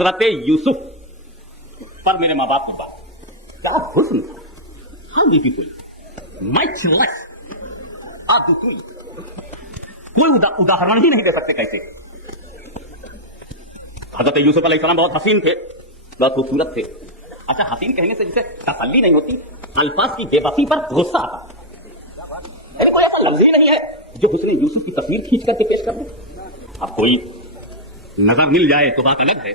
हजरत यूसुफ पर मेरे माँ बाप की बात, क्या हुस्न था, हाँ ब्यूटीफुल, मच लेस ब्यूटीफुल, कोई उदाहरण ही नहीं दे सकते कैसे। हजरत यूसुफ अलैहिस्सलाम बहुत हसीन थे, बहुत खूबसूरत थे। अच्छा, हसीन कहने से जिसे तसल्ली नहीं होती, अल्फाज की बेबसी पर गुस्सा आता, कोई ऐसा लफ्ज ही नहीं है जो हुस्न यूसुफ की तस्वीर खींच करके पेश कर दे। अब कोई नजर मिल जाए तो बात अलग है।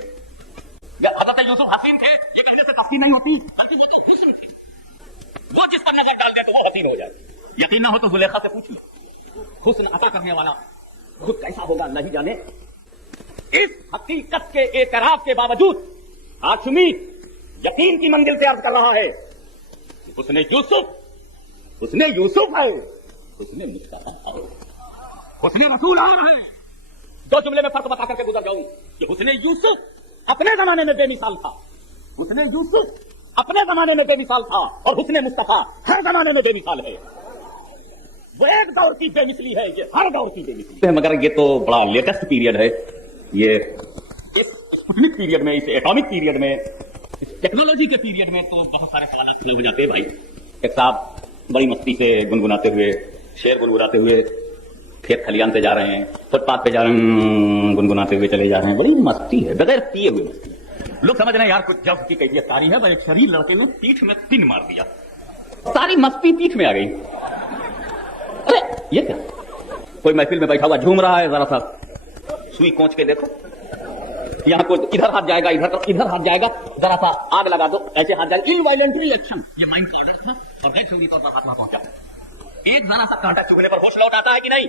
हजरत यूसुफ हसीन थे ये कहने से तस्वीर नहीं होती, बल्कि वो तो हुस्न थे, वो जिस पर नजर डाल दे तो वो हसीन हो जाए। यकीन ना हो तो जुलेखा से पूछ लो, हुस्न अता करने वाला खुद कैसा होगा नहीं जाने। इस हकीकत के एतराफ के बावजूद आशमी यकीन की मंजिल से अर्ज कर रहा है, हुस्न यूसुफ है, हुस्न मुस्तफा है, हुस्न रसूल है। दो जुमले में फर्क बता करके गुजर जाऊं कि हुस्न यूसुफ अपने जमाने में बेमिसाल था, हुस्न यूसुफ अपने जमाने में बेमिसाल था, और हुस्न मुस्तफा हर जमाने में बेमिसाल है। वो एक दौर की बेमिसली है, ये हर दौर की बेमिसली है। मगर ये तो बड़ा लेटेस्ट पीरियड है, ये इस स्पुतनिक पीरियड में, इस एटॉमिक पीरियड में, इस टेक्नोलॉजी के पीरियड में तो बहुत सारे सवाल खड़े हो जाते हैं भाई। एक साहब बड़ी मस्ती से गुनगुनाते हुए, शेर गुनगुनाते हुए खेत खलियान से जा रहे हैं, फुटपाथ पे जा रहे हैं, गुनगुनाते हुए चले जा रहे हैं, बड़ी मस्ती है, बगैर पिए हुए मस्ती। लोग समझ रहे हैं यार कुछ जब की कैफियत सारी है, एक शरीर लड़के ने पीठ में पिन मार दिया, सारी मस्ती पीठ में आ गई। अरे ये क्या, कोई महफिल में बैठा हुआ झूम रहा है, जरा सा सुई कोंच के देखो, यहाँ को इधर हाथ जाएगा, इधर हाथ जाएगा, जरा सा आग लगा दो, ऐसे हाथ जाएगा, इनवायलेंटरी एक्शन। ये माइंड का ऑर्डर था और गैर जरूरी तौर पर हाथ वहां पहुंचा। एक धारा सा कांटा चुभने पर होश लौट आता है कि नहीं।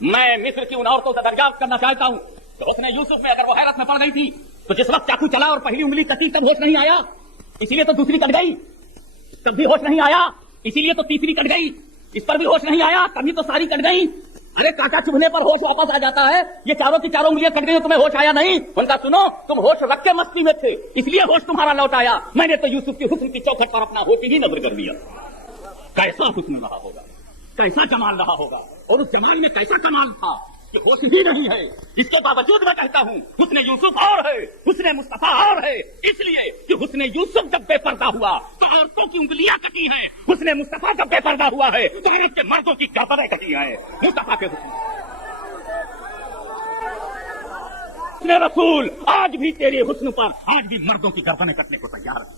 मैं मिस्र की उन औरतों से दरियाफ्त करना चाहता हूं तो हुस्न यूसुफ में अगर वो हैरत में पड़ गई थी तो जिस वक्त चाकू चला और पहली उंगली कटी तब होश नहीं आया, इसीलिए तो दूसरी कट गई, तब भी होश नहीं आया, इसीलिए तो तीसरी कट गई, इस पर भी होश नहीं आया, तभी तो सारी कट गई। अरे कांटा चुभने पर होश वापस आ जाता है, ये चारों की चारों उंगलियां कट गई, तुम्हें होश आया नहीं। उनका सुनो, तुम होश रख के मस्ती में थे, इसलिए होश तुम्हारा लौट आया। मैंने तो यूसुफ की हुस्न की चौखट पर अपना होश ही नजर कर दिया। कैसा हुस्न रहा होगा, कैसा जमाल रहा होगा, और उस जमाल में कैसा कमाल था, ये होश ही नहीं है। इसके बावजूद मैं कहता हूं हुस्न यूसुफ और है, हुस्न मुस्तफा और है, इसलिए कि हुस्न यूसुफ जब बेपर्दा हुआ तो औरतों की उंगलियां कटी हैं, हुस्न मुस्तफा जब बेपर्दा हुआ है तो औरत के मर्दों की गर्दनें कटी हैं। मुस्तफा के हुस्न रसूल आज भी तेरे हुस्न पर आज भी मर्दों की गर्दनें कटने को तैयार है।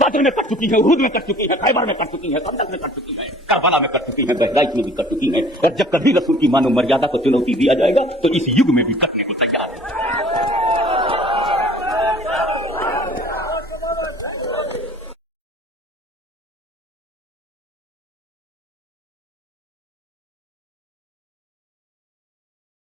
बद्र में कट चुकी है, उहद में कट चुकी है, खैबर में कट चुकी है, खंदक में कट चुकी है, करबला में कट चुकी है, बहराइच में भी कट चुकी है। और जब कभी रसूल की मानव मर्यादा को चुनौती दिया जाएगा तो इस युग में भी कटने को